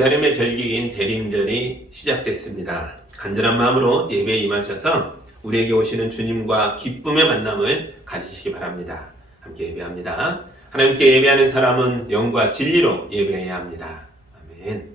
기다림의 절기인 대림절이 시작됐습니다. 간절한 마음으로 예배에 임하셔서 우리에게 오시는 주님과 기쁨의 만남을 가지시기 바랍니다. 함께 예배합니다. 하나님께 예배하는 사람은 영과 진리로 예배해야 합니다. 아멘.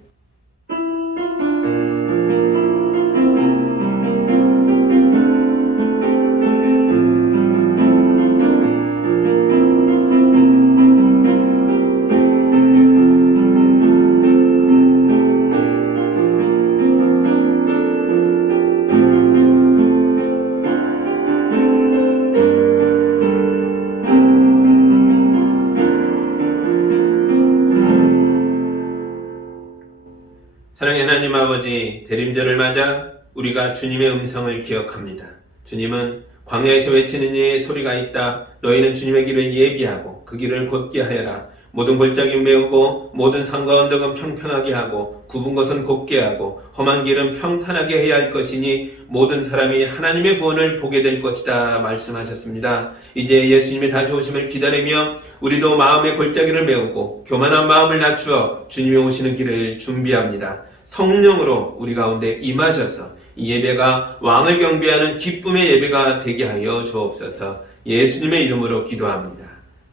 사랑의 하나님 아버지, 대림절을 맞아 우리가 주님의 음성을 기억합니다. 주님은 광야에서 외치는 이의 소리가 있다. 너희는 주님의 길을 예비하고 그 길을 곧게 하여라. 모든 골짜기 메우고 모든 산과 언덕은 평평하게 하고 굽은 것은 곱게 하고 험한 길은 평탄하게 해야 할 것이니 모든 사람이 하나님의 구원을 보게 될 것이다 말씀하셨습니다. 이제 예수님의 다시 오심을 기다리며 우리도 마음의 골짜기를 메우고 교만한 마음을 낮추어 주님이 오시는 길을 준비합니다. 성령으로 우리 가운데 임하셔서 이 예배가 왕을 경배하는 기쁨의 예배가 되게 하여 주옵소서. 예수님의 이름으로 기도합니다.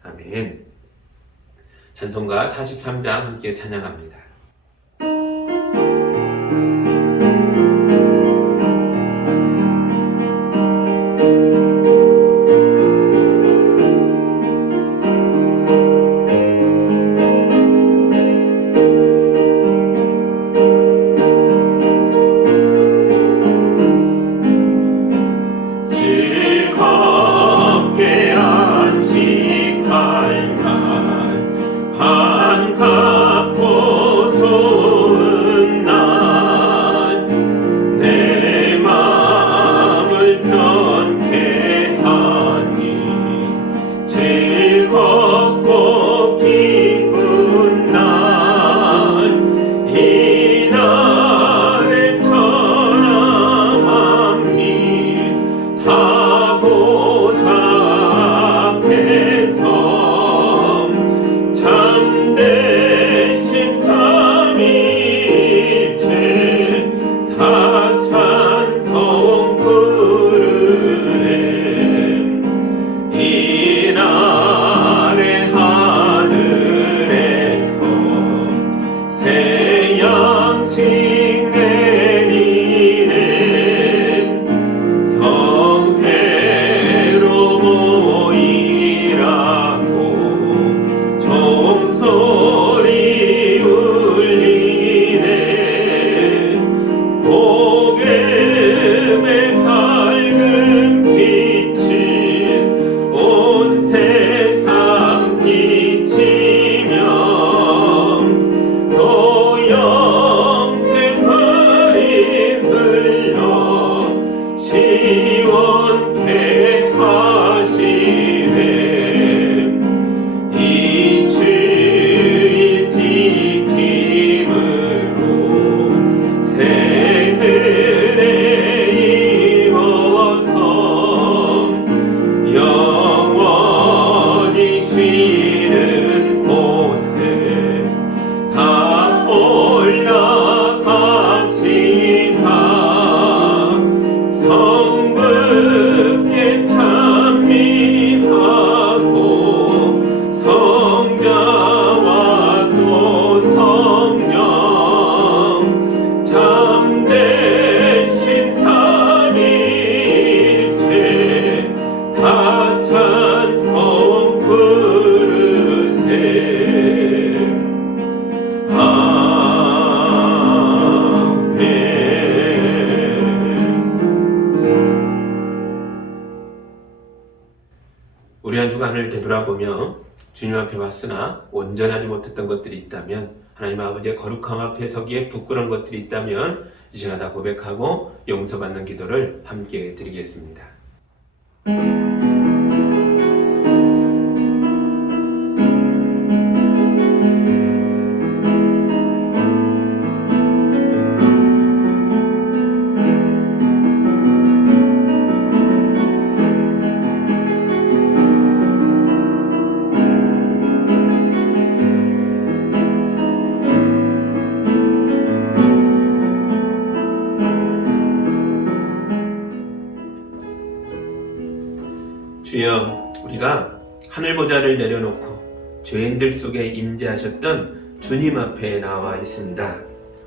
아멘. 찬송가 43장 함께 찬양합니다. 즐겁게 안식할 날 반갑고 좋은 날 내 마음을 편케 하니 즐겁고 기쁜 날 이 날에 천하 만민 다 보좌 앞에서 참되신 삼위일체 다 찬송 부르네. 이 날의 하늘에서 새 양식 내리네. 성회로 모이라고 종소리 울리네. 복음의 밝은 빛은 온 세상 비치며 또 영생물이 흘러 시원케 하시네. 이 주일 지킴으로 새들에 입어서 영원히 쉬는 곳에 다 올라갑시다. 성부께 찬미하고 성자와 또 성령 참되신 삼위일체 다 찬송 부르세. 우리 한 주간을 되돌아보며 주님 앞에 왔으나 온전하지 못했던 것들이 있다면, 하나님 아버지의 거룩함 앞에 서기에 부끄러운 것들이 있다면 이 시간 다 고백하고 용서받는 기도를 함께 드리겠습니다. 주여, 우리가 하늘 보좌를 내려놓고 죄인들 속에 임재하셨던 주님 앞에 나와 있습니다.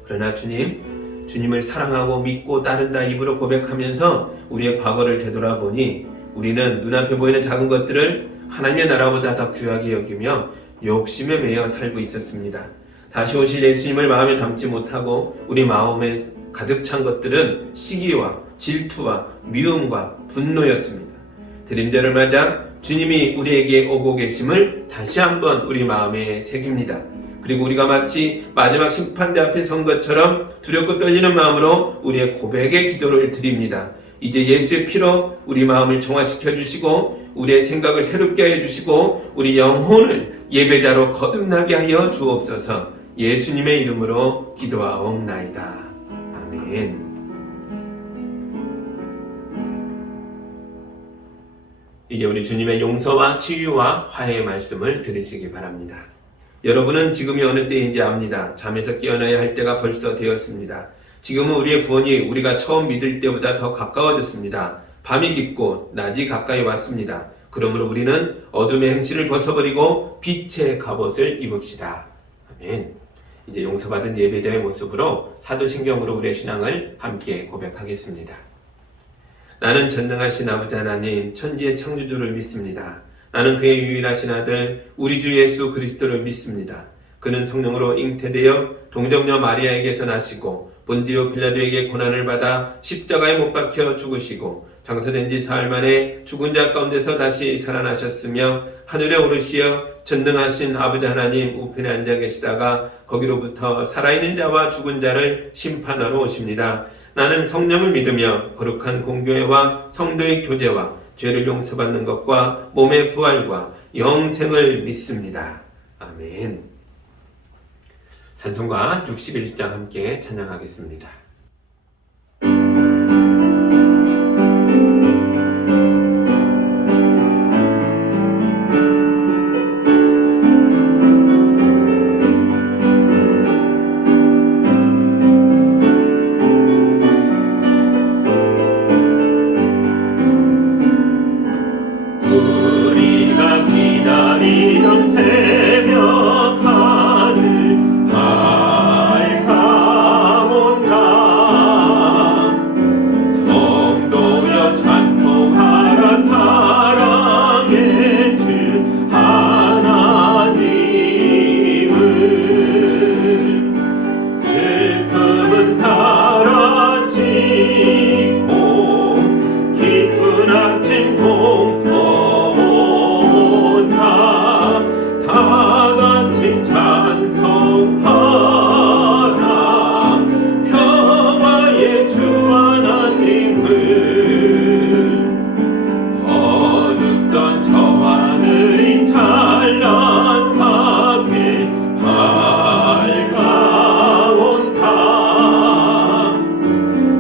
그러나 주님을 사랑하고 믿고 따른다 입으로 고백하면서 우리의 과거를 되돌아보니 우리는 눈앞에 보이는 작은 것들을 하나님의 나라보다 더 귀하게 여기며 욕심에 매여 살고 있었습니다. 다시 오실 예수님을 마음에 담지 못하고 우리 마음에 가득 찬 것들은 시기와 질투와 미움과 분노였습니다. 대림절을 맞아 주님이 우리에게 오고 계심을 다시 한번 우리 마음에 새깁니다. 그리고 우리가 마치 마지막 심판대 앞에 선 것처럼 두렵고 떨리는 마음으로 우리의 고백의 기도를 드립니다. 이제 예수의 피로 우리 마음을 정화시켜 주시고 우리의 생각을 새롭게 해 주시고 우리 영혼을 예배자로 거듭나게 하여 주옵소서. 예수님의 이름으로 기도하옵나이다. 아멘. 이제 우리 주님의 용서와 치유와 화해의 말씀을 들으시기 바랍니다. 여러분은 지금이 어느 때인지 압니다. 잠에서 깨어나야 할 때가 벌써 되었습니다. 지금은 우리의 구원이 우리가 처음 믿을 때보다 더 가까워졌습니다. 밤이 깊고 낮이 가까이 왔습니다. 그러므로 우리는 어둠의 행실을 벗어버리고 빛의 갑옷을 입읍시다. 아멘. 이제 용서받은 예배자의 모습으로 사도신경으로 우리의 신앙을 함께 고백하겠습니다. 나는 전능하신 아버지 하나님, 천지의 창조주를 믿습니다. 나는 그의 유일하신 아들 우리 주 예수 그리스도를 믿습니다. 그는 성령으로 잉태되어 동정녀 마리아에게서 나시고 본디오 빌라도에게 고난을 받아 십자가에 못 박혀 죽으시고 장사된 지 사흘 만에 죽은 자 가운데서 다시 살아나셨으며 하늘에 오르시어 전능하신 아버지 하나님 우편에 앉아 계시다가 거기로부터 살아있는 자와 죽은 자를 심판하러 오십니다. 나는 성령을 믿으며 거룩한 공교회와 성도의 교제와 죄를 용서받는 것과 몸의 부활과 영생을 믿습니다. 아멘. 찬송가 61장 함께 찬양하겠습니다. 우리가 기다리던 새벽 하늘 밝아온다. 성도여 찬송하라 사랑의 주 하나님을. 슬픔은 사라지고 기쁜 아침 다같이 찬송하라 평화의 주 하나님을. 어둡던 저 하늘이 찬란하게 밝아온다.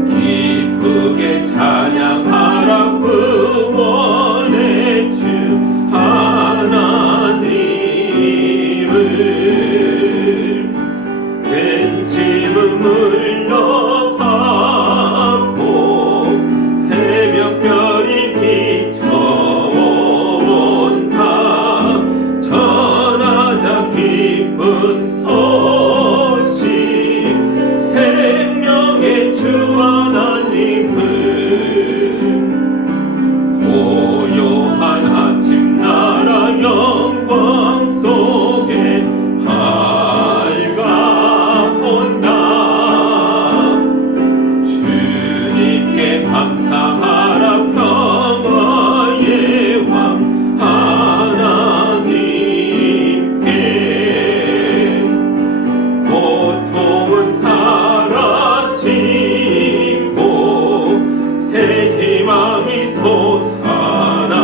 기쁘게 찬양하라 구원의 주 근심은 물러가고 새벽별이 비춰온다. 전하자 기쁜 소식 생명의 주 하나님을. 고요한 아침 나라 영광 속에 밝아온다. 주님께 감사하라 평화의 왕 하나님께. 고통은 사라지고 새 희망이 솟아난다.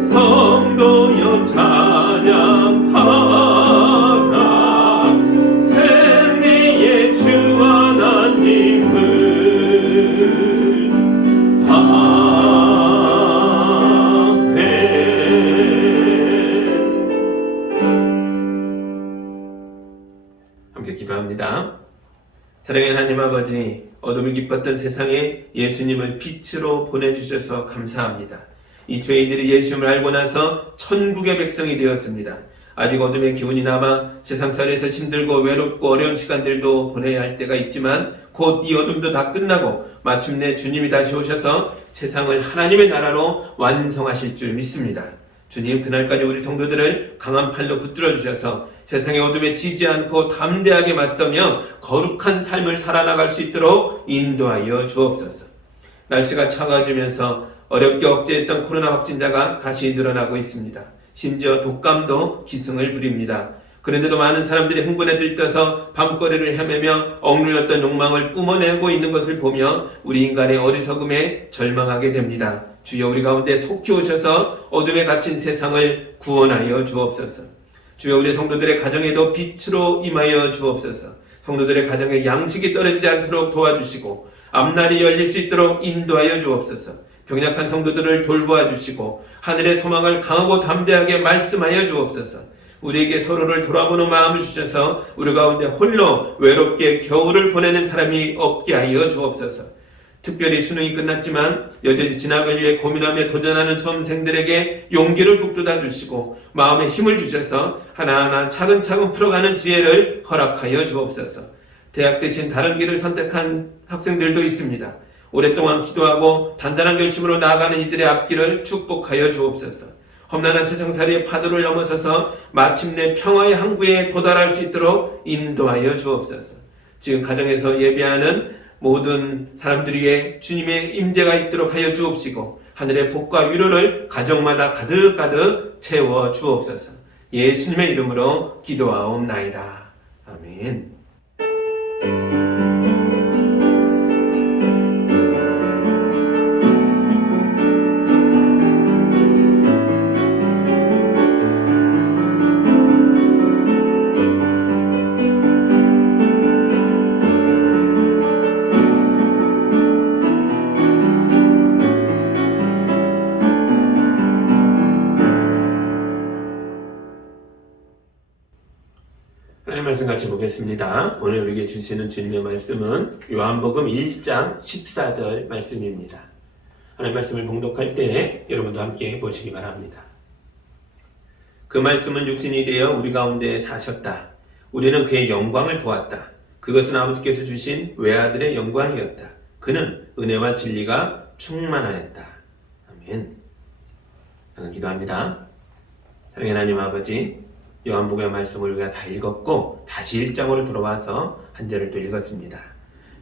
성도여 찬양하라 승리의 주 하나님을. 아멘. 함께 기도합니다. 사랑의 하나님 아버지, 어둠이 깊었던 세상에 예수님을 빛으로 보내주셔서 감사합니다. 이 죄인들이 예수님을 알고 나서 천국의 백성이 되었습니다. 아직 어둠의 기운이 남아 세상살이에서 힘들고 외롭고 어려운 시간들도 보내야 할 때가 있지만 곧 이 어둠도 다 끝나고 마침내 주님이 다시 오셔서 세상을 하나님의 나라로 완성하실 줄 믿습니다. 주님 그날까지 우리 성도들을 강한 팔로 붙들어 주셔서 세상의 어둠에 지지 않고 담대하게 맞서며 거룩한 삶을 살아나갈 수 있도록 인도하여 주옵소서. 날씨가 차가워지면서 어렵게 억제했던 코로나 확진자가 다시 늘어나고 있습니다. 심지어 독감도 기승을 부립니다. 그런데도 많은 사람들이 흥분에 들떠서 밤거리를 헤매며 억눌렸던 욕망을 뿜어내고 있는 것을 보며 우리 인간의 어리석음에 절망하게 됩니다. 주여 우리 가운데 속히 오셔서 어둠에 갇힌 세상을 구원하여 주옵소서. 주여 우리 성도들의 가정에도 빛으로 임하여 주옵소서. 성도들의 가정에 양식이 떨어지지 않도록 도와주시고 앞날이 열릴 수 있도록 인도하여 주옵소서. 병약한 성도들을 돌보아 주시고 하늘의 소망을 강하고 담대하게 말씀하여 주옵소서. 우리에게 서로를 돌아보는 마음을 주셔서 우리 가운데 홀로 외롭게 겨울을 보내는 사람이 없게 하여 주옵소서. 특별히 수능이 끝났지만 여전히 진학을 위해 고민하며 도전하는 수험생들에게 용기를 북돋아 주시고 마음에 힘을 주셔서 하나하나 차근차근 풀어가는 지혜를 허락하여 주옵소서. 대학 대신 다른 길을 선택한 학생들도 있습니다. 오랫동안 기도하고 단단한 결심으로 나아가는 이들의 앞길을 축복하여 주옵소서. 험난한 세상살이의 파도를 넘어서서 마침내 평화의 항구에 도달할 수 있도록 인도하여 주옵소서. 지금 가정에서 예배하는 모든 사람들 위해 주님의 임재가 있도록 하여 주옵시고 하늘의 복과 위로를 가정마다 가득가득 채워 주옵소서. 예수님의 이름으로 기도하옵나이다. 아멘. 하나님의 말씀 같이 보겠습니다. 오늘 우리에게 주시는 주님의 말씀은 요한복음 1장 14절 말씀입니다. 하나님의 말씀을 봉독할 때 여러분도 함께 보시기 바랍니다. 그 말씀은 육신이 되어 우리 가운데 사셨다. 우리는 그의 영광을 보았다. 그것은 아버지께서 주신 외아들의 영광이었다. 그는 은혜와 진리가 충만하였다. 아멘. 저는 기도합니다. 사랑의 하나님 아버지, 요한복음의 말씀을 우리가 다 읽었고 다시 1장으로 돌아와서 한 절을 또 읽었습니다.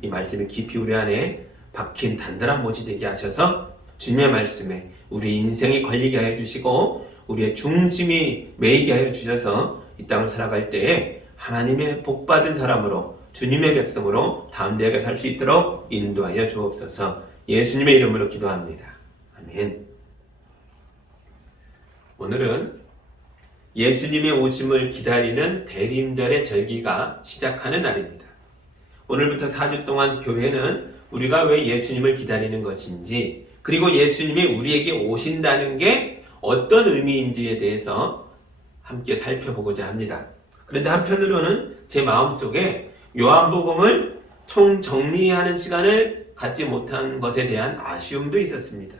이 말씀이 깊이 우리 안에 박힌 단단한 못이 되게 하셔서 주님의 말씀에 우리 인생이 걸리게 하여 주시고 우리의 중심이 매이게 하여 주셔서 이 땅을 살아갈 때에 하나님의 복받은 사람으로 주님의 백성으로 담대하게 살 수 있도록 인도하여 주옵소서. 예수님의 이름으로 기도합니다. 아멘. 오늘은 예수님의 오심을 기다리는 대림절의 절기가 시작하는 날입니다. 오늘부터 4주 동안 교회는 우리가 왜 예수님을 기다리는 것인지, 그리고 예수님이 우리에게 오신다는 게 어떤 의미인지에 대해서 함께 살펴보고자 합니다. 그런데 한편으로는 제 마음속에 요한복음을 총정리하는 시간을 갖지 못한 것에 대한 아쉬움도 있었습니다.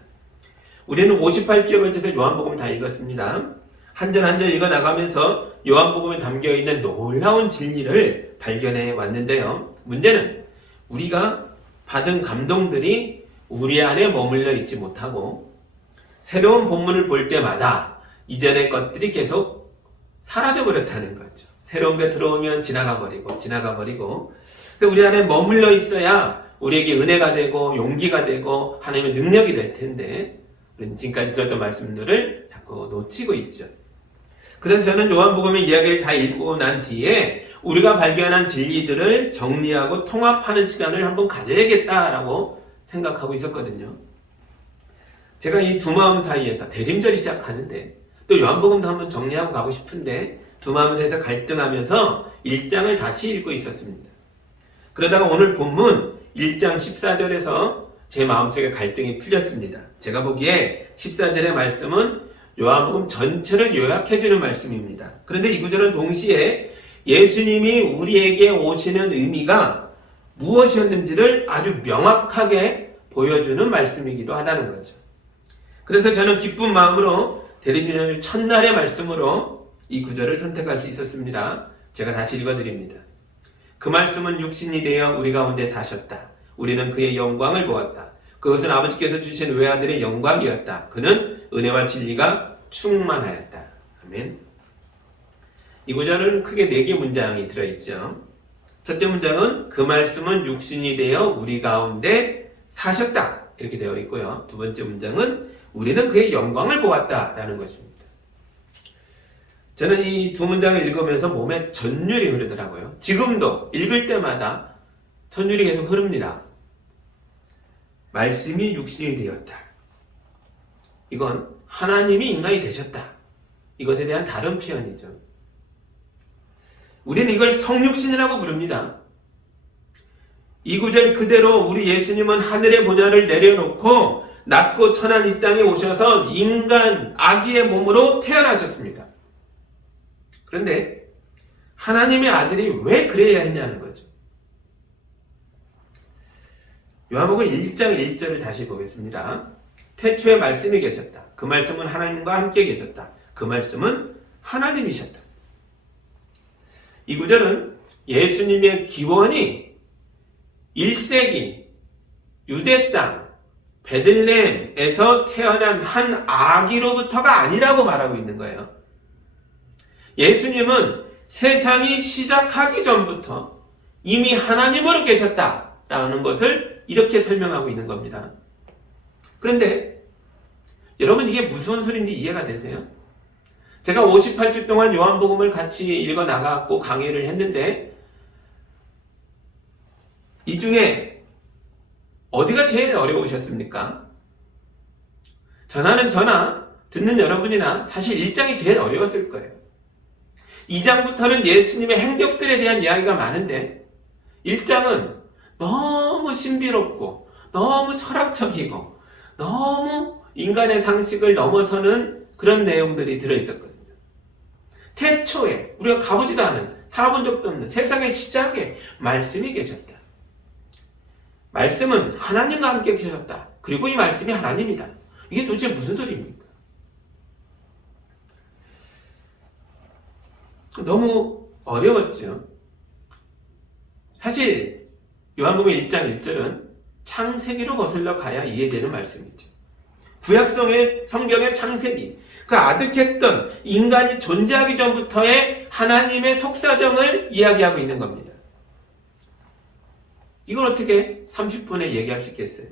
우리는 58주에 걸쳐서 요한복음을 다 읽었습니다. 한 절 한 절 읽어나가면서 요한복음에 담겨있는 놀라운 진리를 발견해 왔는데요. 문제는 우리가 받은 감동들이 우리 안에 머물러 있지 못하고 새로운 본문을 볼 때마다 이전의 것들이 계속 사라져버렸다는 거죠. 새로운 게 들어오면 지나가 버리고 우리 안에 머물러 있어야 우리에게 은혜가 되고 용기가 되고 하나님의 능력이 될 텐데 우리는 지금까지 들었던 말씀들을 자꾸 놓치고 있죠. 그래서 저는 요한복음의 이야기를 다 읽고 난 뒤에 우리가 발견한 진리들을 정리하고 통합하는 시간을 한번 가져야겠다라고 생각하고 있었거든요. 제가 이 두 마음 사이에서 대림절이 시작하는데 또 요한복음도 한번 정리하고 가고 싶은데 두 마음 사이에서 갈등하면서 1장을 다시 읽고 있었습니다. 그러다가 오늘 본문 1장 14절에서 제 마음속에 갈등이 풀렸습니다. 제가 보기에 14절의 말씀은 요한복음 전체를 요약해주는 말씀입니다. 그런데 이 구절은 동시에 예수님이 우리에게 오시는 의미가 무엇이었는지를 아주 명확하게 보여주는 말씀이기도 하다는 거죠. 그래서 저는 기쁜 마음으로 대리운전일 첫날의 말씀으로 이 구절을 선택할 수 있었습니다. 제가 다시 읽어드립니다. 그 말씀은 육신이 되어 우리 가운데 사셨다. 우리는 그의 영광을 보았다. 그것은 아버지께서 주신 외아들의 영광이었다. 그는 은혜와 진리가 충만하였다. 아멘. 이 구절은 크게 4개 문장이 들어있죠. 첫째 문장은 그 말씀은 육신이 되어 우리 가운데 사셨다. 이렇게 되어 있고요. 두 번째 문장은 우리는 그의 영광을 보았다라는 것입니다. 저는 이 두 문장을 읽으면서 몸에 전율이 흐르더라고요. 지금도 읽을 때마다 전율이 계속 흐릅니다. 말씀이 육신이 되었다. 이건 하나님이 인간이 되셨다. 이것에 대한 다른 표현이죠. 우리는 이걸 성육신이라고 부릅니다. 이 구절 그대로 우리 예수님은 하늘의 보좌를 내려놓고 낮고 천한 이 땅에 오셔서 인간 아기의 몸으로 태어나셨습니다. 그런데 하나님의 아들이 왜 그래야 했냐는 거죠. 요한복음 1장 1절을 다시 보겠습니다. 태초에 말씀이 계셨다. 그 말씀은 하나님과 함께 계셨다. 그 말씀은 하나님이셨다. 이 구절은 예수님의 기원이 1세기 유대 땅 베들레헴에서 태어난 한 아기로부터가 아니라고 말하고 있는 거예요. 예수님은 세상이 시작하기 전부터 이미 하나님으로 계셨다라는 것을 이렇게 설명하고 있는 겁니다. 그런데 여러분 이게 무슨 소리인지 이해가 되세요? 제가 58주 동안 요한복음을 같이 읽어 나갔고 강의를 했는데 이 중에 어디가 제일 어려우셨습니까? 전하는 저나 듣는 여러분이나 사실 1장이 제일 어려웠을 거예요. 2장부터는 예수님의 행적들에 대한 이야기가 많은데 1장은 너무 신비롭고 너무 철학적이고 너무 인간의 상식을 넘어서는 그런 내용들이 들어있었거든요. 태초에 우리가 가보지도 않은 살아본 적도 없는 세상의 시작에 말씀이 계셨다. 말씀은 하나님과 함께 계셨다. 그리고 이 말씀이 하나님이다. 이게 도대체 무슨 소리입니까? 너무 어려웠죠. 사실 요한복음 1장 1절은 창세기로 거슬러 가야 이해되는 말씀이죠. 구약성의 성경의 창세기, 그 아득했던 인간이 존재하기 전부터의 하나님의 속사정을 이야기하고 있는 겁니다. 이걸 어떻게 30분에 얘기할 수 있겠어요?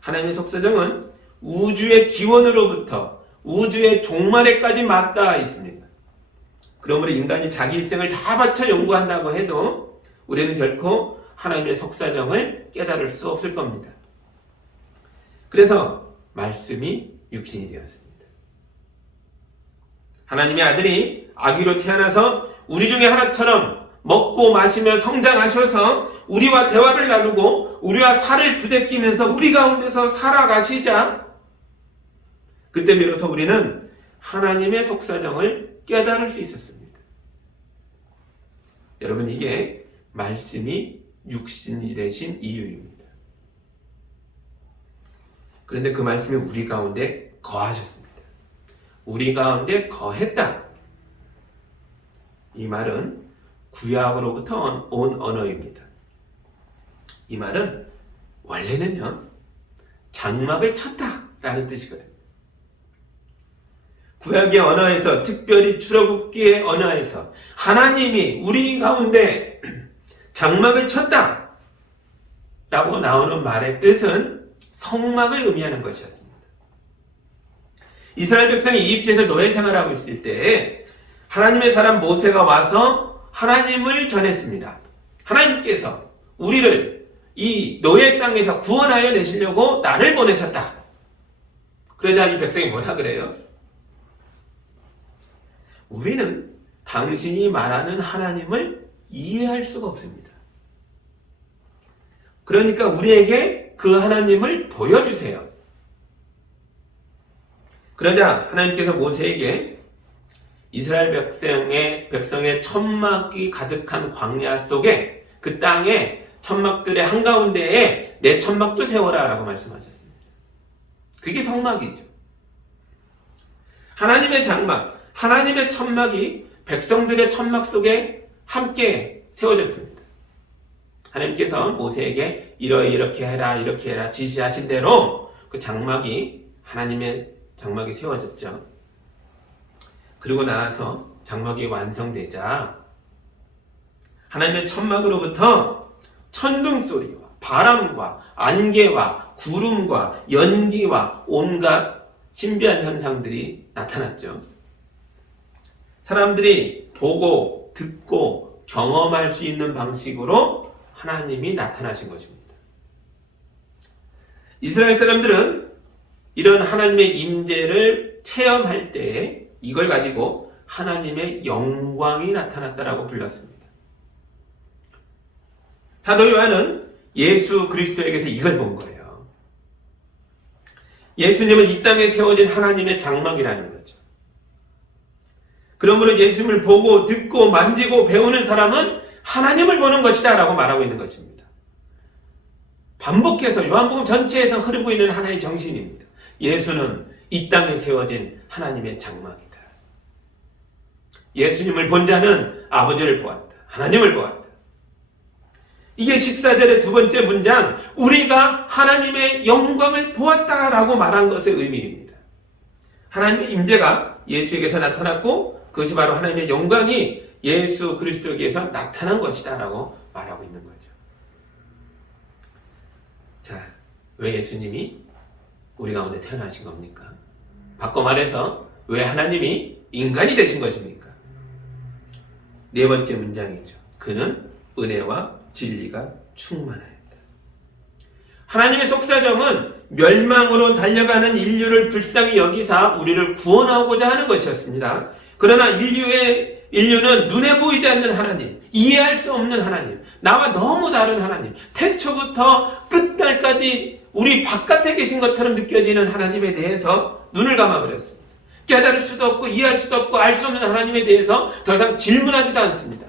하나님의 속사정은 우주의 기원으로부터 우주의 종말에까지 맞닿아 있습니다. 그러므로 인간이 자기 일생을 다 바쳐 연구한다고 해도 우리는 결코 하나님의 속사정을 깨달을 수 없을 겁니다. 그래서 말씀이 육신이 되었습니다. 하나님의 아들이 아기로 태어나서 우리 중에 하나처럼 먹고 마시며 성장하셔서 우리와 대화를 나누고 우리와 살을 부대끼면서 우리 가운데서 살아가시자 그때 비로소 우리는 하나님의 속사정을 깨달을 수 있었습니다. 여러분 이게 말씀이 육신이 되신 이유입니다. 그런데 그 말씀이 우리 가운데 거하셨습니다. 우리 가운데 거했다. 이 말은 구약으로부터 온 언어입니다. 이 말은 원래는요 장막을 쳤다라는 뜻이거든요. 구약의 언어에서 특별히 출애굽기의 언어에서 하나님이 우리 가운데 장막을 쳤다 라고 나오는 말의 뜻은 성막을 의미하는 것이었습니다. 이스라엘 백성이 이집트에서 노예 생활하고 있을 때 하나님의 사람 모세가 와서 하나님을 전했습니다. 하나님께서 우리를 이 노예 땅에서 구원하여 내시려고 나를 보내셨다. 그러자 이 백성이 뭐라 그래요? 우리는 당신이 말하는 하나님을 이해할 수가 없습니다. 그러니까 우리에게 그 하나님을 보여주세요. 그러자 하나님께서 모세에게 이스라엘 백성의 천막이 가득한 광야 속에 그 땅에 천막들의 한가운데에 내 천막도 세워라 라고 말씀하셨습니다. 그게 성막이죠. 하나님의 장막, 하나님의 천막이 백성들의 천막 속에 함께 세워졌습니다. 하나님께서 모세에게 이렇게 해라 지시하신 대로 그 장막이 하나님의 장막이 세워졌죠. 그리고 나서 장막이 완성되자 하나님의 천막으로부터 천둥 소리와 바람과 안개와 구름과 연기와 온갖 신비한 현상들이 나타났죠. 사람들이 보고 듣고 경험할 수 있는 방식으로 하나님이 나타나신 것입니다. 이스라엘 사람들은 이런 하나님의 임재를 체험할 때에 이걸 가지고 하나님의 영광이 나타났다라고 불렀습니다. 사도 요한은 예수 그리스도에게서 이걸 본 거예요. 예수님은 이 땅에 세워진 하나님의 장막이라는 거죠. 그러므로 예수님을 보고 듣고 만지고 배우는 사람은 하나님을 보는 것이다 라고 말하고 있는 것입니다. 반복해서 요한복음 전체에서 흐르고 있는 하나의 정신입니다. 예수는 이 땅에 세워진 하나님의 장막이다. 예수님을 본 자는 아버지를 보았다. 하나님을 보았다. 이게 14절의 두 번째 문장, 우리가 하나님의 영광을 보았다라고 말한 것의 의미입니다. 하나님의 임재가 예수에게서 나타났고 그것이 바로 하나님의 영광이 예수 그리스도에게서 나타난 것이다 라고 말하고 있는 거죠. 자, 왜 예수님이 우리 가운데 태어나신 겁니까? 바꿔 말해서 왜 하나님이 인간이 되신 것입니까? 네 번째 문장이죠. 그는 은혜와 진리가 충만하였다. 하나님의 속사정은 멸망으로 달려가는 인류를 불쌍히 여기사 우리를 구원하고자 하는 것이었습니다. 그러나 인류는 눈에 보이지 않는 하나님, 이해할 수 없는 하나님, 나와 너무 다른 하나님, 태초부터 끝날까지 우리 바깥에 계신 것처럼 느껴지는 하나님에 대해서 눈을 감아버렸습니다. 깨달을 수도 없고 이해할 수도 없고 알 수 없는 하나님에 대해서 더 이상 질문하지도 않습니다.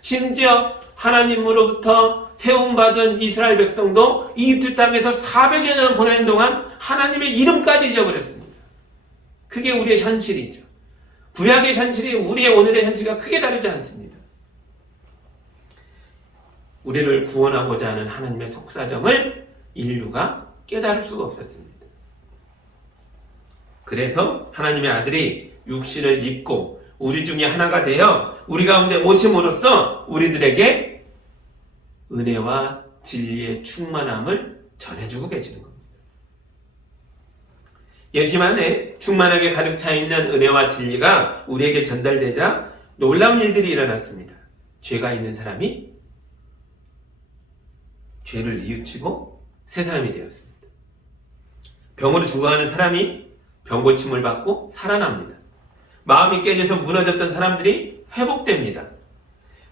심지어 하나님으로부터 세움받은 이스라엘 백성도 이집트 땅에서 400여 년 보내는 동안 하나님의 이름까지 잊어버렸습니다. 그게 우리의 현실이죠. 구약의 현실이 우리의 오늘의 현실과 크게 다르지 않습니다. 우리를 구원하고자 하는 하나님의 속사정을 인류가 깨달을 수가 없었습니다. 그래서 하나님의 아들이 육신을 입고 우리 중에 하나가 되어 우리 가운데 오심으로써 우리들에게 은혜와 진리의 충만함을 전해주고 계시는 겁니다. 예수님 안에 충만하게 가득 차 있는 은혜와 진리가 우리에게 전달되자 놀라운 일들이 일어났습니다. 죄가 있는 사람이 죄를 뉘우치고 새 사람이 되었습니다. 병으로 죽어가는 사람이 병고침을 받고 살아납니다. 마음이 깨져서 무너졌던 사람들이 회복됩니다.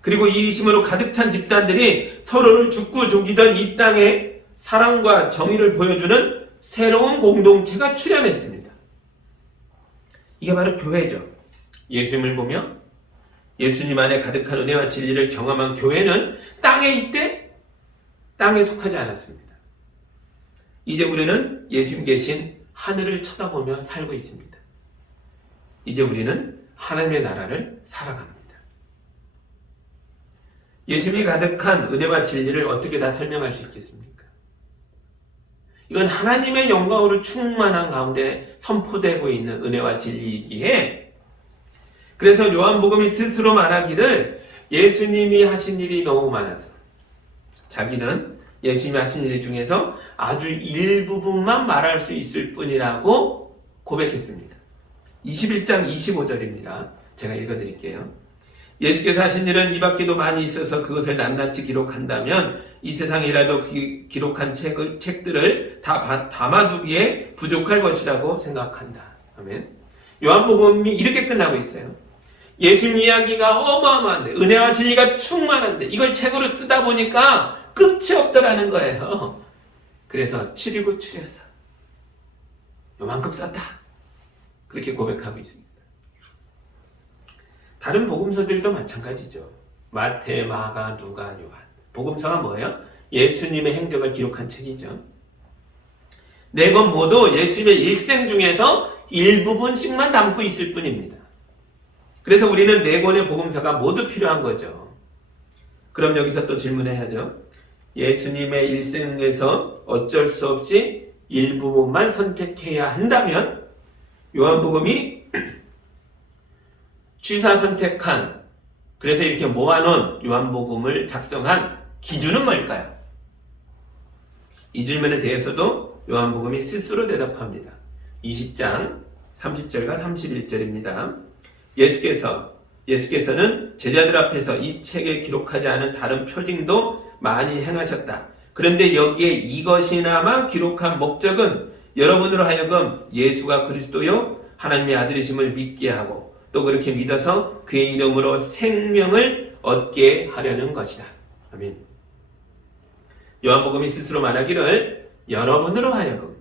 그리고 이기심으로 가득 찬 집단들이 서로를 죽고 죽이던 이 땅에 사랑과 정의를 보여주는 새로운 공동체가 출현했습니다. 이게 바로 교회죠. 예수님을 보며 예수님 안에 가득한 은혜와 진리를 경험한 교회는 땅에 있되 땅에 속하지 않았습니다. 이제 우리는 예수님 계신 하늘을 쳐다보며 살고 있습니다. 이제 우리는 하나님의 나라를 살아갑니다. 예수님이 가득한 은혜와 진리를 어떻게 다 설명할 수 있겠습니까? 이건 하나님의 영광으로 충만한 가운데 선포되고 있는 은혜와 진리이기에, 그래서 요한복음이 스스로 말하기를 예수님이 하신 일이 너무 많아서 자기는 예수님이 하신 일 중에서 아주 일부분만 말할 수 있을 뿐이라고 고백했습니다. 21장 25절입니다. 제가 읽어드릴게요. 예수께서 하신 일은 이 밖에도 많이 있어서 그것을 낱낱이 기록한다면 이 세상이라도 기록한 책들을 다 담아두기에 부족할 것이라고 생각한다. 아멘. 요한복음이 이렇게 끝나고 있어요. 예수님 이야기가 어마어마한데, 은혜와 진리가 충만한데 이걸 책으로 쓰다 보니까 끝이 없더라는 거예요. 그래서 추리고 추려서 요만큼 썼다. 그렇게 고백하고 있습니다. 다른 복음서들도 마찬가지죠. 마태, 마가, 누가, 요한. 복음서가 뭐예요? 예수님의 행적을 기록한 책이죠. 네 권 모두 예수님의 일생 중에서 일부분씩만 담고 있을 뿐입니다. 그래서 우리는 네 권의 복음서가 모두 필요한 거죠. 그럼 여기서 또 질문해야죠. 예수님의 일생에서 어쩔 수 없이 일부분만 선택해야 한다면 요한복음이 취사 선택한, 그래서 이렇게 모아놓은 요한복음을 작성한 기준은 뭘까요? 이 질문에 대해서도 요한복음이 스스로 대답합니다. 20장 30절과 31절입니다. 예수께서는 제자들 앞에서 이 책에 기록하지 않은 다른 표징도 많이 행하셨다. 그런데 여기에 이것이나마 기록한 목적은 여러분으로 하여금 예수가 그리스도요 하나님의 아들이심을 믿게 하고 또 그렇게 믿어서 그의 이름으로 생명을 얻게 하려는 것이다. 아멘. 요한복음이 스스로 말하기를 여러분으로 하여금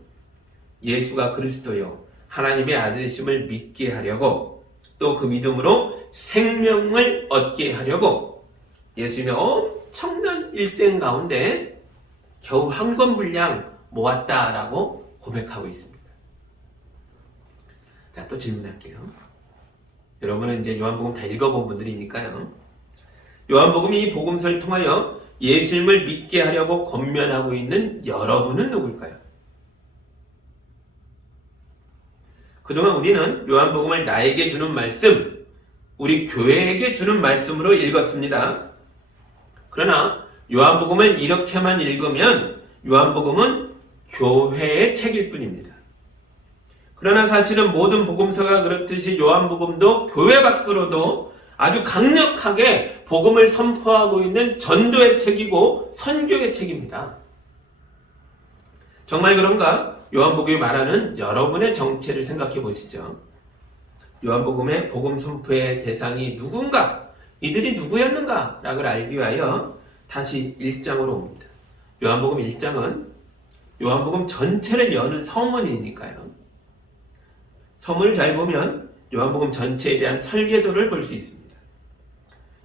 예수가 그리스도요 하나님의 아들이심을 믿게 하려고 또 그 믿음으로 생명을 얻게 하려고 예수님의 엄청난 일생 가운데 겨우 한 권 분량 모았다라고 고백하고 있습니다. 자, 또 질문할게요. 여러분은 이제 요한복음 다 읽어본 분들이니까요. 요한복음이 이 복음서를 통하여 예수님을 믿게 하려고 권면하고 있는 여러분은 누굴까요? 그동안 우리는 요한복음을 나에게 주는 말씀, 우리 교회에게 주는 말씀으로 읽었습니다. 그러나 요한복음을 이렇게만 읽으면 요한복음은 교회의 책일 뿐입니다. 그러나 사실은 모든 복음서가 그렇듯이 요한복음도 교회 밖으로도 아주 강력하게 복음을 선포하고 있는 전도의 책이고 선교의 책입니다. 정말 그런가? 요한복음이 말하는 여러분의 정체를 생각해 보시죠. 요한복음의 복음 선포의 대상이 누군가, 이들이 누구였는가 라고 알기 위하여 다시 1장으로 옵니다. 요한복음 1장은 요한복음 전체를 여는 서문이니까요. 서문을 잘 보면 요한복음 전체에 대한 설계도를 볼 수 있습니다.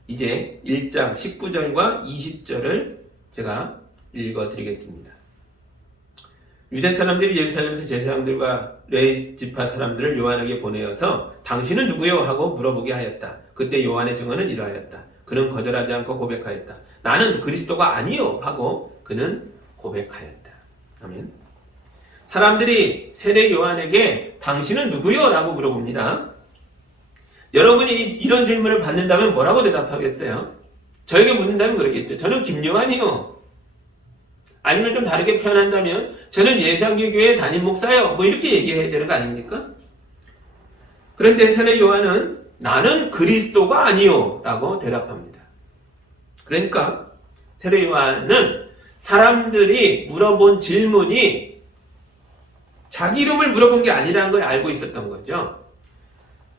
이제 1장 19절과 20절을 제가 읽어드리겠습니다. 유대 사람들이 예루살렘에서 제사장들과 레위 지파 사람들을 요한에게 보내어서 당신은 누구요? 하고 물어보게 하였다. 그때 요한의 증언은 이러하였다. 그는 거절하지 않고 고백하였다. 나는 그리스도가 아니요 하고 그는 고백하였다. 아멘. 사람들이 세례 요한에게 당신은 누구요? 라고 물어봅니다. 여러분이 이런 질문을 받는다면 뭐라고 대답하겠어요? 저에게 묻는다면 그러겠죠. 저는 김요한이요. 아니면 좀 다르게 표현한다면 저는 예수한교교회 담임 목사요. 뭐 이렇게 얘기해야 되는 거 아닙니까? 그런데 세례 요한은 나는 그리스도가 아니요 라고 대답합니다. 그러니까 세례 요한은 사람들이 물어본 질문이 자기 이름을 물어본 게 아니라는 걸 알고 있었던 거죠.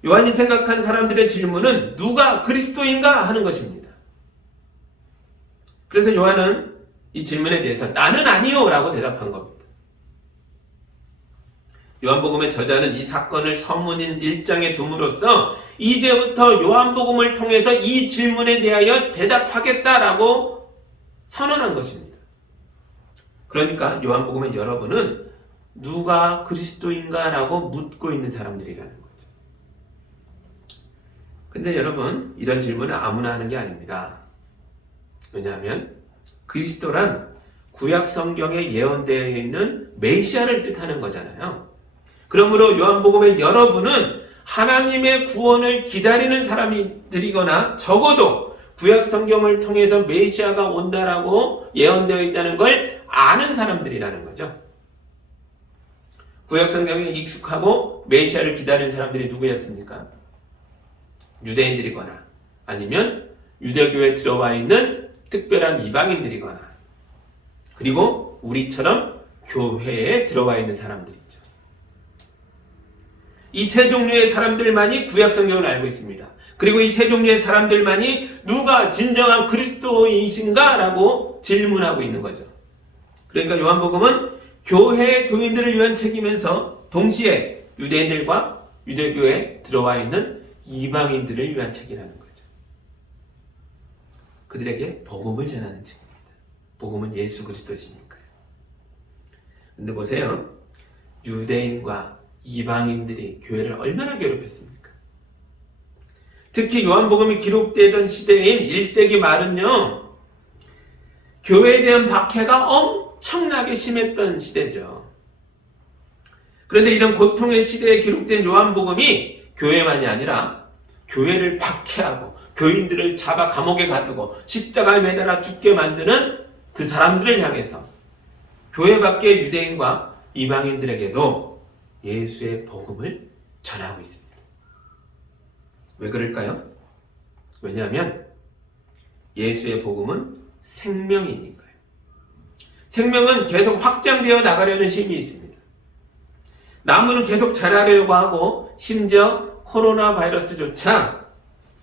요한이 생각한 사람들의 질문은 누가 그리스도인가 하는 것입니다. 그래서 요한은 이 질문에 대해서 나는 아니요 라고 대답한 겁니다. 요한복음의 저자는 이 사건을 서문인 1장에 둠으로써 이제부터 요한복음을 통해서 이 질문에 대하여 대답하겠다라고 선언한 것입니다. 그러니까 요한복음의 여러분은 누가 그리스도인가 라고 묻고 있는 사람들이라는 거죠. 근데 여러분, 이런 질문은 아무나 하는 게 아닙니다. 왜냐하면 그리스도란 구약 성경에 예언되어 있는 메시아를 뜻하는 거잖아요. 그러므로 요한복음의 여러분은 하나님의 구원을 기다리는 사람들이거나 적어도 구약 성경을 통해서 메시아가 온다라고 예언되어 있다는 걸 아는 사람들이라는 거죠. 구약 성경에 익숙하고 메시아를 기다리는 사람들이 누구였습니까? 유대인들이거나 아니면 유대교에 들어와 있는 특별한 이방인들이거나 그리고 우리처럼 교회에 들어와 있는 사람들이죠. 이 세 종류의 사람들만이 구약 성경을 알고 있습니다. 그리고 이 세 종류의 사람들만이 누가 진정한 그리스도이신가? 라고 질문하고 있는 거죠. 그러니까 요한복음은 교회의 교인들을 위한 책이면서 동시에 유대인들과 유대교에 들어와 있는 이방인들을 위한 책이라는 거죠. 그들에게 복음을 전하는 책입니다. 복음은 예수 그리스도시니까요. 근데 보세요. 유대인과 이방인들이 교회를 얼마나 괴롭혔습니까? 특히 요한복음이 기록되던 시대인 1세기 말은요, 교회에 대한 박해가 엄청나게 심했던 시대죠. 그런데 이런 고통의 시대에 기록된 요한복음이 교회만이 아니라 교회를 박해하고 교인들을 잡아 감옥에 가두고 십자가에 매달아 죽게 만드는 그 사람들을 향해서 교회 밖의 유대인과 이방인들에게도 예수의 복음을 전하고 있습니다. 왜 그럴까요? 왜냐하면 예수의 복음은 생명이니까요. 생명은 계속 확장되어 나가려는 힘이 있습니다. 나무는 계속 자라려고 하고 심지어 코로나 바이러스조차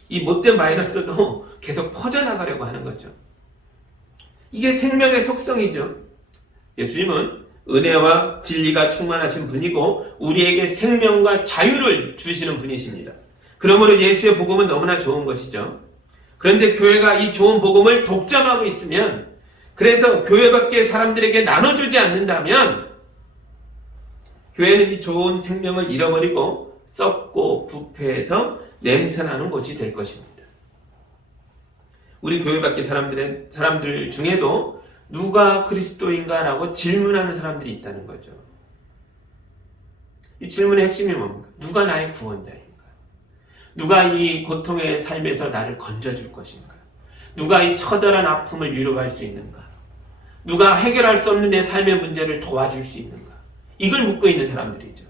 이 못된 바이러스도 계속 퍼져나가려고 하는 거죠. 이게 생명의 속성이죠. 예수님은 은혜와 진리가 충만하신 분이고 우리에게 생명과 자유를 주시는 분이십니다. 그러므로 예수의 복음은 너무나 좋은 것이죠. 그런데 교회가 이 좋은 복음을 독점하고 있으면, 그래서 교회 밖의 사람들에게 나눠주지 않는다면 교회는 이 좋은 생명을 잃어버리고 썩고 부패해서 냄새나는 곳이 될 것입니다. 우리 교회 밖의 사람들 중에도 누가 그리스도인가 라고 질문하는 사람들이 있다는 거죠. 이 질문의 핵심이 뭡니까? 누가 나의 구원자인가? 누가 이 고통의 삶에서 나를 건져줄 것인가? 누가 이 처절한 아픔을 위로할 수 있는가? 누가 해결할 수 없는 내 삶의 문제를 도와줄 수 있는가? 이걸 묻고 있는 사람들이죠.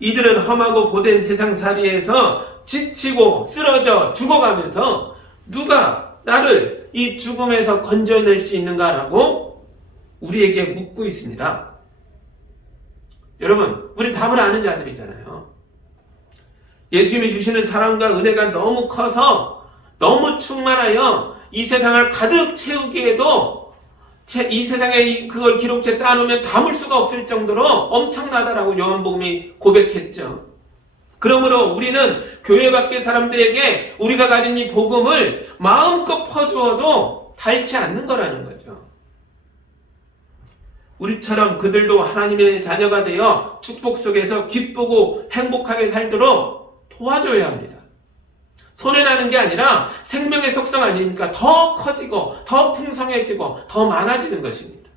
이들은 험하고 고된 세상살이에서 지치고 쓰러져 죽어가면서 누가 나를 이 죽음에서 건져낼 수 있는가라고 우리에게 묻고 있습니다. 여러분, 우리 답을 아는 자들이잖아요. 예수님이 주시는 사랑과 은혜가 너무 커서 너무 충만하여 이 세상을 가득 채우기에도 이 세상에 그걸 기록해 쌓아놓으면 담을 수가 없을 정도로 엄청나다라고 요한복음이 고백했죠. 그러므로 우리는 교회 밖의 사람들에게 우리가 가진 이 복음을 마음껏 퍼주어도 닳지 않는 거라는 거죠. 우리처럼 그들도 하나님의 자녀가 되어 축복 속에서 기쁘고 행복하게 살도록 도와줘야 합니다. 손해나는 게 아니라 생명의 속성 아닙니까? 더 커지고 더 풍성해지고 더 많아지는 것입니다.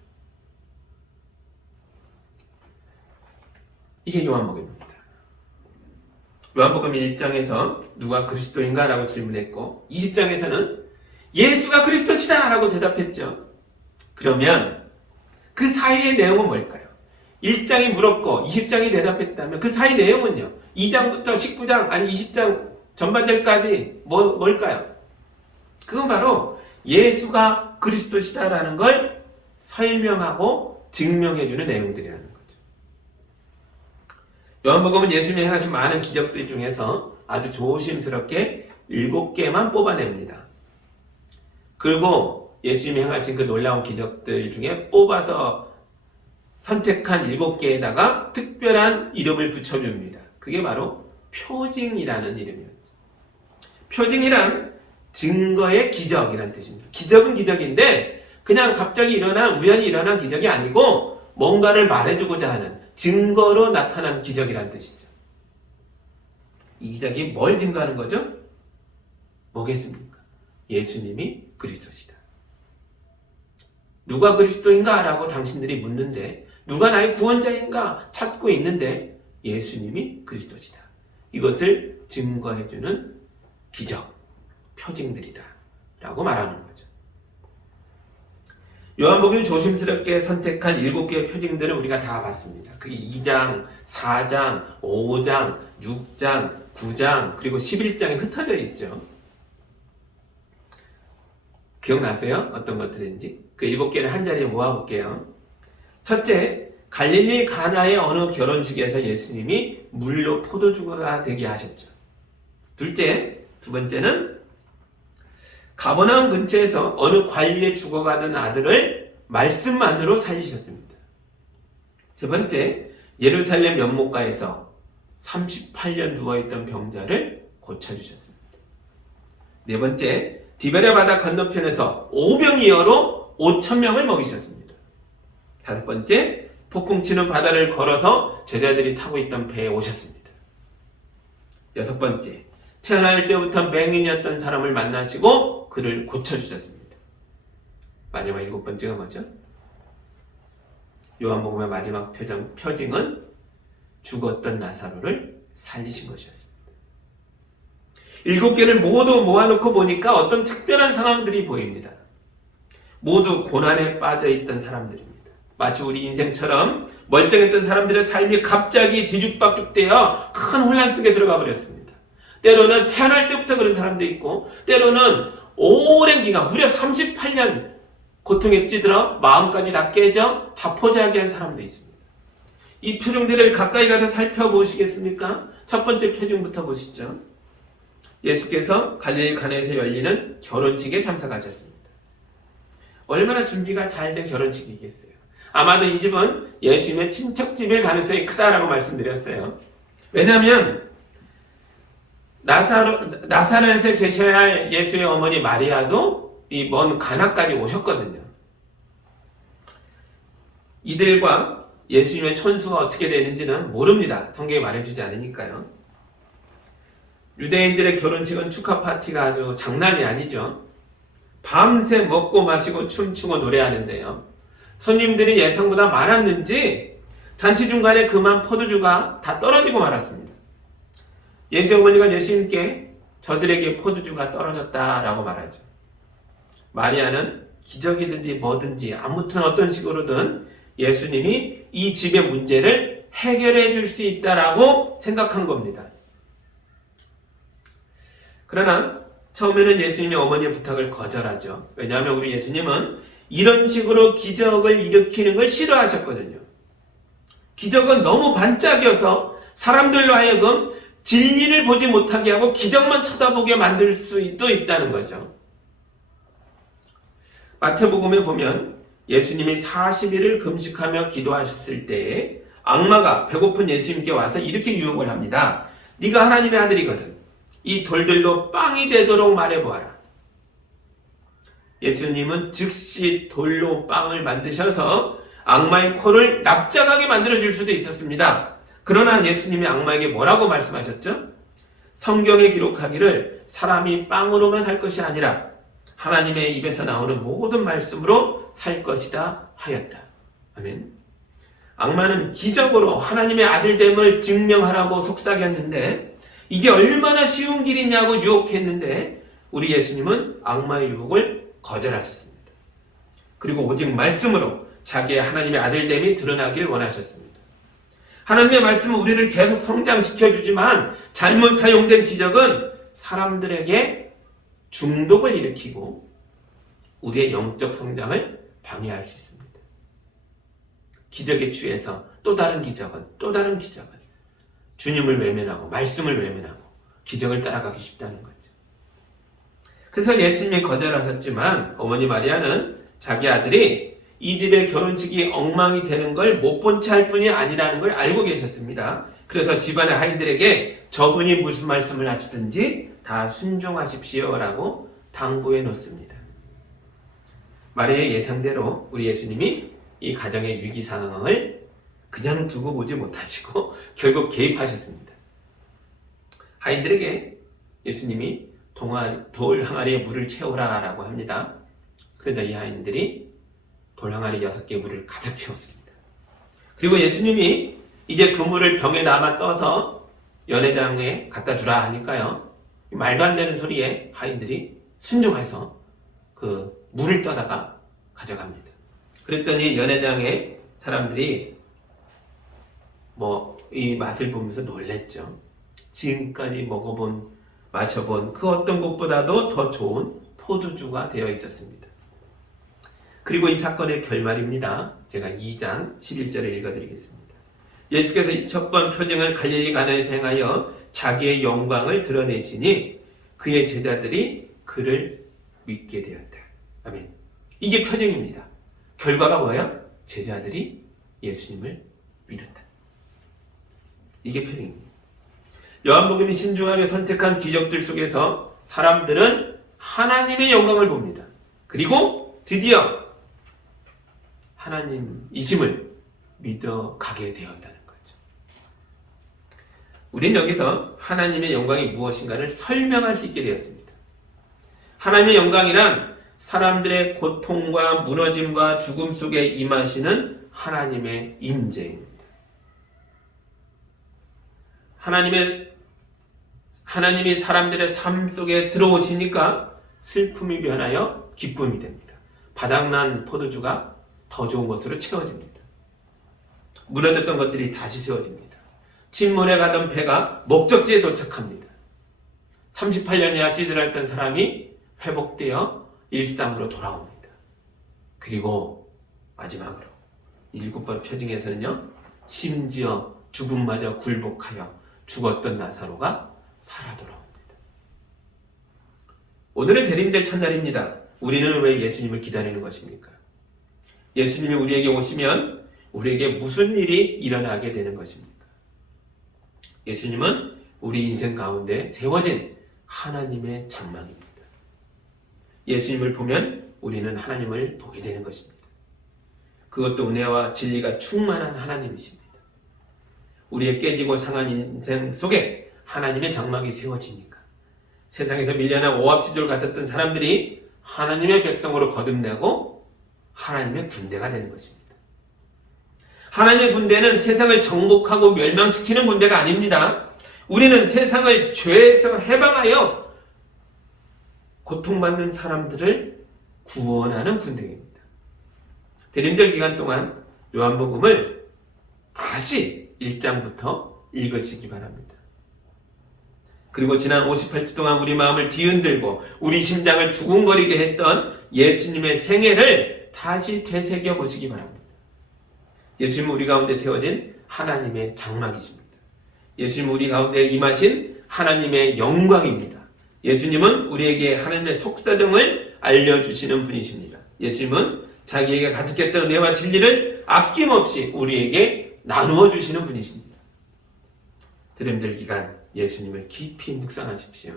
이게 요한복음입니다. 요한복음 1장에서 누가 그리스도인가? 라고 질문했고 20장에서는 예수가 그리스도시다! 라고 대답했죠. 그러면 그 사이의 내용은 뭘까요? 1장이 물었고 20장이 대답했다면 그 사이 내용은요? 2장부터 19장 아니 20장 전반절까지 뭘까요? 그건 바로 예수가 그리스도시다라는 걸 설명하고 증명해주는 내용들이라는 거죠. 요한복음은 예수님이 행하신 많은 기적들 중에서 아주 조심스럽게 7개만 뽑아냅니다. 그리고 예수님이 행하신 그 놀라운 기적들 중에 뽑아서 선택한 7개에다가 특별한 이름을 붙여줍니다. 그게 바로 표징이라는 이름이에요. 표징이란 증거의 기적이라는 뜻입니다. 기적은 기적인데 그냥 갑자기 우연히 일어난 기적이 아니고 뭔가를 말해주고자 하는 증거로 나타난 기적이라는 뜻이죠. 이 기적이 뭘 증거하는 거죠? 뭐겠습니까? 예수님이 그리스도시다. 누가 그리스도인가? 라고 당신들이 묻는데 누가 나의 구원자인가? 찾고 있는데 예수님이 그리스도시다. 이것을 증거해주는 기적, 표징들이다 라고 말하는 거죠. 요한복음이 조심스럽게 선택한 7개의 표징들을 우리가 다 봤습니다. 그게 2장, 4장, 5장, 6장, 9장 그리고 11장에 흩어져 있죠. 기억나세요? 어떤 것들인지? 그 7개를 한 자리에 모아볼게요. 첫째, 갈릴리 가나의 어느 결혼식에서 예수님이 물로 포도주가 되게 하셨죠. 둘째, 두 번째는 가버나움 근처에서 어느 관리에 죽어가던 아들을 말씀만으로 살리셨습니다. 세 번째, 예루살렘 연못가에서 38년 누워있던 병자를 고쳐주셨습니다. 네 번째, 디베랴 바다 건너편에서 오병이어로 5,000명을 먹이셨습니다. 다섯 번째, 폭풍치는 바다를 걸어서 제자들이 타고 있던 배에 오셨습니다. 여섯 번째, 태어날 때부터 맹인이었던 사람을 만나시고 그를 고쳐주셨습니다. 마지막 일곱 번째가 뭐죠? 요한복음의 마지막 표징은 죽었던 나사로를 살리신 것이었습니다. 일곱 개를 모두 모아놓고 보니까 어떤 특별한 상황들이 보입니다. 모두 고난에 빠져있던 사람들입니다. 마치 우리 인생처럼 멀쩡했던 사람들의 삶이 갑자기 뒤죽박죽되어 큰 혼란 속에 들어가 버렸습니다. 때로는 태어날 때부터 그런 사람도 있고, 때로는 오랜 기간, 무려 38년 고통에 찌들어 마음까지 다 깨져 자포자기한 사람도 있습니다. 이 표정들을 가까이 가서 살펴보시겠습니까? 첫 번째 표정부터 보시죠. 예수께서 갈릴리 가나에서 열리는 결혼식에 참석하셨습니다. 얼마나 준비가 잘 된 결혼식이겠어요. 아마도 이 집은 예수님의 친척집일 가능성이 크다라고 말씀드렸어요. 왜냐하면 나사렛에 계셔야 할 예수의 어머니 마리아도 이 먼 가나까지 오셨거든요. 이들과 예수님의 천수가 어떻게 되는지는 모릅니다. 성경이 말해주지 않으니까요. 유대인들의 결혼식은 축하 파티가 아주 장난이 아니죠. 밤새 먹고 마시고 춤추고 노래하는데요. 손님들이 예상보다 많았는지 잔치 중간에 그만 포도주가 다 떨어지고 말았습니다. 예수 어머니가 예수님께 저들에게 포도주가 떨어졌다라고 말하죠. 마리아는 기적이든지 뭐든지 아무튼 어떤 식으로든 예수님이 이 집의 문제를 해결해 줄 수 있다라고 생각한 겁니다. 그러나 처음에는 예수님이 어머니의 부탁을 거절하죠. 왜냐하면 우리 예수님은 이런 식으로 기적을 일으키는 걸 싫어하셨거든요. 기적은 너무 반짝여서 사람들로 하여금 진리를 보지 못하게 하고 기적만 쳐다보게 만들 수도 있다는 거죠. 마태복음에 보면 예수님이 40일을 금식하며 기도하셨을 때에 악마가 배고픈 예수님께 와서 이렇게 유혹을 합니다. 네가 하나님의 아들이거든. 이 돌들로 빵이 되도록 말해보아라. 예수님은 즉시 돌로 빵을 만드셔서 악마의 코를 납작하게 만들어줄 수도 있었습니다. 그러나 예수님이 악마에게 뭐라고 말씀하셨죠? 성경에 기록하기를 사람이 빵으로만 살 것이 아니라 하나님의 입에서 나오는 모든 말씀으로 살 것이다 하였다. 아멘. 악마는 기적으로 하나님의 아들됨을 증명하라고 속삭였는데 이게 얼마나 쉬운 길이냐고 유혹했는데 우리 예수님은 악마의 유혹을 거절하셨습니다. 그리고 오직 말씀으로 자기의 하나님의 아들됨이 드러나길 원하셨습니다. 하나님의 말씀은 우리를 계속 성장시켜주지만 잘못 사용된 기적은 사람들에게 중독을 일으키고 우리의 영적 성장을 방해할 수 있습니다. 기적에 취해서 또 다른 기적은 주님을 외면하고 말씀을 외면하고 기적을 따라가기 쉽다는 거죠. 그래서 예수님이 거절하셨지만 어머니 마리아는 자기 아들이 이 집의 결혼식이 엉망이 되는 걸 못 본 채 할 뿐이 아니라는 걸 알고 계셨습니다. 그래서 집안의 하인들에게 저분이 무슨 말씀을 하시든지 다 순종하십시오라고 당부해 놓습니다. 마리아의 예상대로 우리 예수님이 이 가정의 위기 상황을 그냥 두고 보지 못하시고 결국 개입하셨습니다. 하인들에게 예수님이 돌 항아리에 물을 채우라라고 합니다. 그러자 이 하인들이 돌 항아리 6개의 물을 가득 채웠습니다. 그리고 예수님이 이제 그 물을 병에 담아 떠서 연회장에 갖다 주라 하니까요. 말도 안 되는 소리에 하인들이 순종해서 그 물을 떠다가 가져갑니다. 그랬더니 연회장의 사람들이 이 맛을 보면서 놀랬죠. 지금까지 마셔본 그 어떤 것보다도 더 좋은 포도주가 되어 있었습니다. 그리고 이 사건의 결말입니다. 제가 2장 11절에 읽어드리겠습니다. 예수께서 첫 번 표징을 갈릴리 가나에서 행하여 자기의 영광을 드러내시니 그의 제자들이 그를 믿게 되었다. 아멘. 이게 표징입니다. 결과가 뭐예요? 제자들이 예수님을 믿었다. 이게 표징입니다. 요한복음이 신중하게 선택한 기적들 속에서 사람들은 하나님의 영광을 봅니다. 그리고 드디어 하나님이심을 믿어가게 되었다는 거죠. 우리는 여기서 하나님의 영광이 무엇인가를 설명할 수 있게 되었습니다. 하나님의 영광이란 사람들의 고통과 무너짐과 죽음 속에 임하시는 하나님의 임재입니다. 하나님이 사람들의 삶 속에 들어오시니까 슬픔이 변하여 기쁨이 됩니다. 바닥난 포도주가 더 좋은 것으로 채워집니다. 무너졌던 것들이 다시 세워집니다. 침몰에 가던 배가 목적지에 도착합니다. 38년이나 찌들었던 사람이 회복되어 일상으로 돌아옵니다. 그리고 마지막으로 7번 표징에서는요, 심지어 죽음마저 굴복하여 죽었던 나사로가 살아 돌아옵니다. 오늘은 대림절 첫날입니다. 우리는 왜 예수님을 기다리는 것입니까? 예수님이 우리에게 오시면 우리에게 무슨 일이 일어나게 되는 것입니까? 예수님은 우리 인생 가운데 세워진 하나님의 장막입니다. 예수님을 보면 우리는 하나님을 보게 되는 것입니다. 그것도 은혜와 진리가 충만한 하나님이십니다. 우리의 깨지고 상한 인생 속에 하나님의 장막이 세워지니까 세상에서 밀려난 오합지졸 같았던 사람들이 하나님의 백성으로 거듭나고 하나님의 군대가 되는 것입니다. 하나님의 군대는 세상을 정복하고 멸망시키는 군대가 아닙니다. 우리는 세상을 죄에서 해방하여 고통받는 사람들을 구원하는 군대입니다. 대림절 기간 동안 요한복음을 다시 1장부터 읽으시기 바랍니다. 그리고 지난 58주 동안 우리 마음을 뒤흔들고 우리 심장을 두근거리게 했던 예수님의 생애를 다시 되새겨 보시기 바랍니다. 예수님은 우리 가운데 세워진 하나님의 장막이십니다. 예수님은 우리 가운데 임하신 하나님의 영광입니다. 예수님은 우리에게 하나님의 속사정을 알려주시는 분이십니다. 예수님은 자기에게 가득했던 은혜와 진리를 아낌없이 우리에게 나누어 주시는 분이십니다. 대림절 기간 예수님을 깊이 묵상하십시오.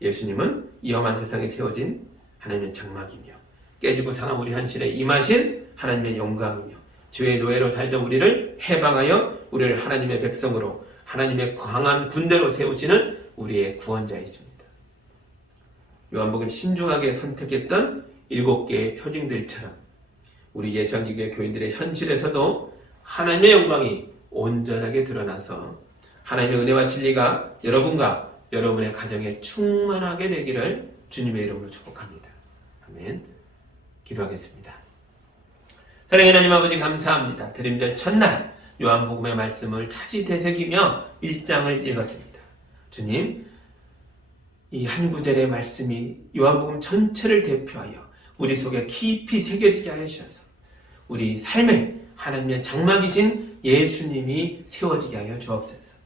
예수님은 이 험한 세상에 세워진 하나님의 장막이며 깨지고 상한 우리 현실에 임하신 하나님의 영광이며 죄의 노예로 살던 우리를 해방하여 우리를 하나님의 백성으로 하나님의 강한 군대로 세우시는 우리의 구원자이십니다. 요한복음 신중하게 선택했던 7개의 표징들처럼 우리 예수한리교회 교인들의 현실에서도 하나님의 영광이 온전하게 드러나서 하나님의 은혜와 진리가 여러분과 여러분의 가정에 충만하게 되기를 주님의 이름으로 축복합니다. 아멘. 기도하겠습니다. 사랑의 하나님 아버지 감사합니다. 대림절 첫날 요한복음의 말씀을 다시 되새기며 1장을 읽었습니다. 주님, 이 한 구절의 말씀이 요한복음 전체를 대표하여 우리 속에 깊이 새겨지게 하셔서 우리 삶에 하나님의 장막이신 예수님이 세워지게 하여 주옵소서.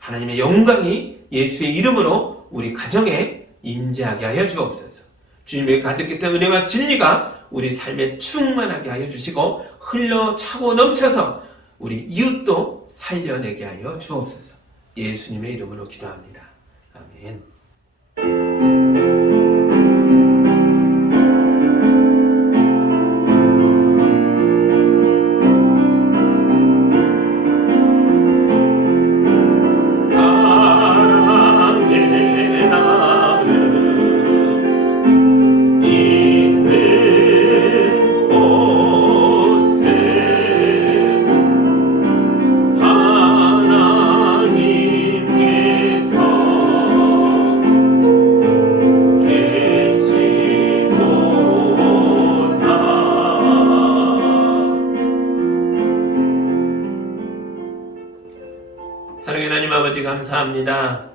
하나님의 영광이 예수의 이름으로 우리 가정에 임재하게 하여 주옵소서. 주님의 가득했던 은혜와 진리가 우리 삶에 충만하게 하여 주시고 흘러 차고 넘쳐서 우리 이웃도 살려내게 하여 주옵소서. 예수님의 이름으로 기도합니다. 아멘. 사랑의 하나님 아버지 감사합니다.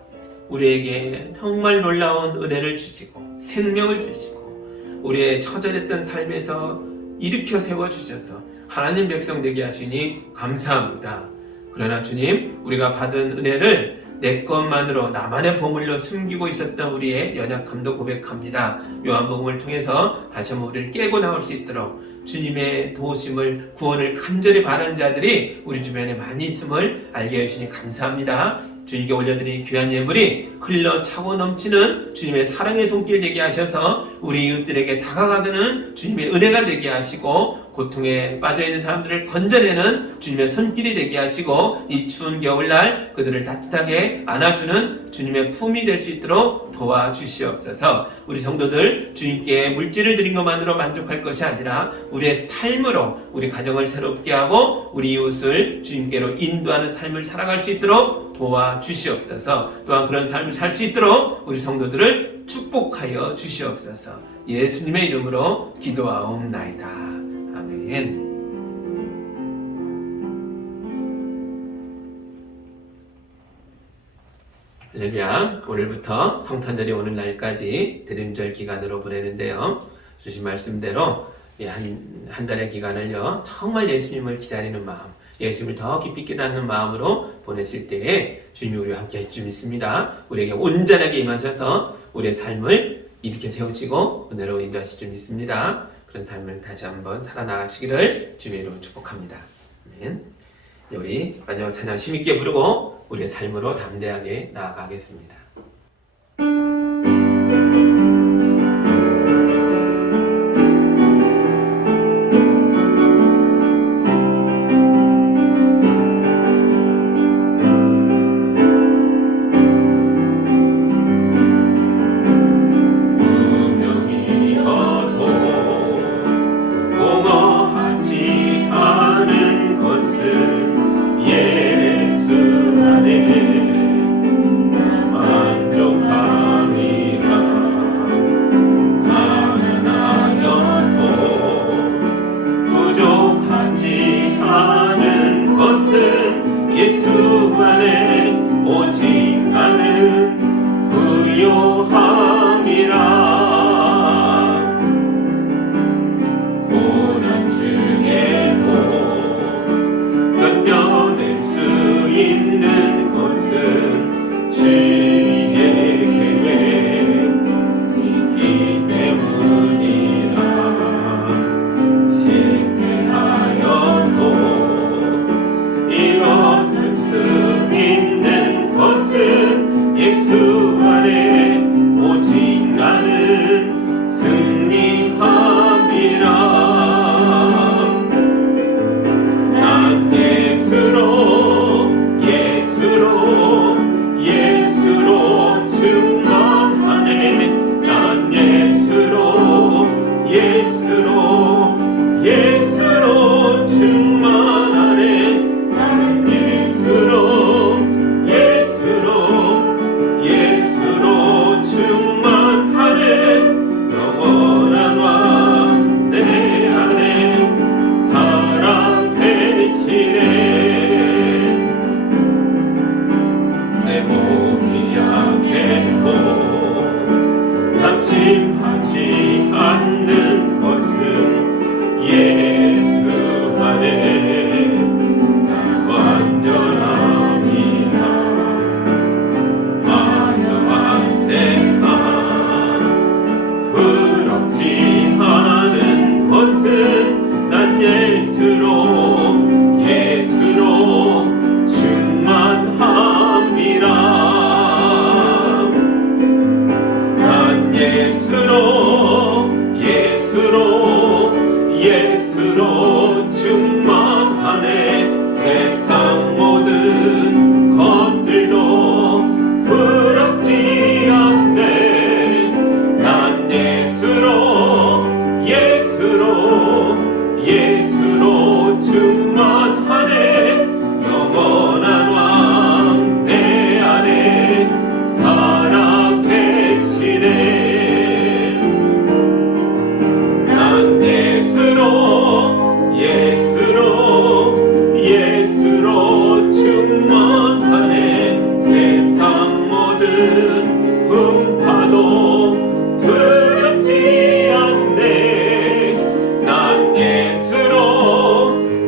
우리에게 정말 놀라운 은혜를 주시고 생명을 주시고 우리의 처절했던 삶에서 일으켜 세워주셔서 하나님 백성 되게 하시니 감사합니다. 그러나 주님, 우리가 받은 은혜를 내 것만으로 나만의 보물로 숨기고 있었던 우리의 연약함도 고백합니다. 요한복음을 통해서 다시 한번 우리를 깨고 나올 수 있도록 주님의 도우심을, 구원을 간절히 바라는 자들이 우리 주변에 많이 있음을 알게 해주시니 감사합니다. 주님께 올려드린 귀한 예물이 흘러 차고 넘치는 주님의 사랑의 손길 되게 하셔서 우리 이웃들에게 다가가는 주님의 은혜가 되게 하시고 고통에 빠져있는 사람들을 건져내는 주님의 손길이 되게 하시고 이 추운 겨울날 그들을 따뜻하게 안아주는 주님의 품이 될 수 있도록 도와주시옵소서. 우리 성도들 주님께 물질을 드린 것만으로 만족할 것이 아니라 우리의 삶으로 우리 가정을 새롭게 하고 우리 이웃을 주님께로 인도하는 삶을 살아갈 수 있도록 도와주시옵소서. 또한 그런 삶을 살 수 있도록 우리 성도들을 축복하여 주시옵소서. 예수님의 이름으로 기도하옵나이다. 아멘. 할렐루야. 오늘부터 성탄절이 오는 날까지 대림절 기간으로 보내는데요. 주신 말씀대로 한 달의 기간을요 정말 예수님을 기다리는 마음, 예수님을 더 깊이 깨닫는 마음으로 보내실 때에 주님이 우리와 함께 할 줄 믿습니다. 우리에게 온전하게 임하셔서 우리의 삶을 일으켜 세우시고 은혜로 인도하실 줄 믿습니다. 그런 삶을 다시 한번 살아나가시기를 주님의 이름으로 축복합니다. 아멘. 우리 마지막 찬양 힘있게 부르고 우리의 삶으로 담대하게 나아가겠습니다.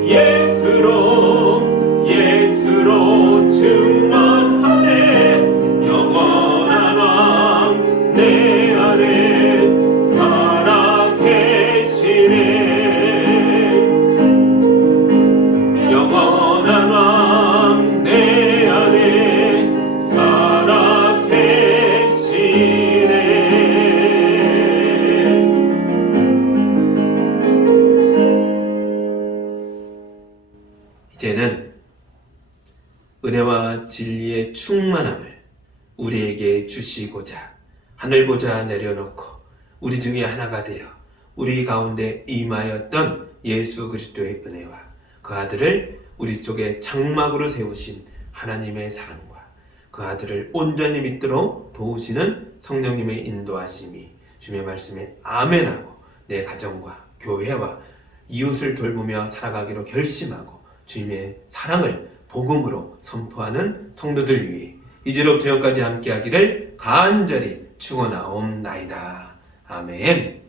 예 이제는 은혜와 진리의 충만함을 우리에게 주시고자 하늘 보좌 내려놓고 우리 중에 하나가 되어 우리 가운데 임하였던 예수 그리스도의 은혜와 그 아들을 우리 속에 장막으로 세우신 하나님의 사랑과 그 아들을 온전히 믿도록 도우시는 성령님의 인도하심이 주님의 말씀에 아멘하고 내 가정과 교회와 이웃을 돌보며 살아가기로 결심하고 주님의 사랑을 복음으로 선포하는 성도들 위해 이제로부터 영까지 함께하기를 간절히 축원하옵나이다. 아멘.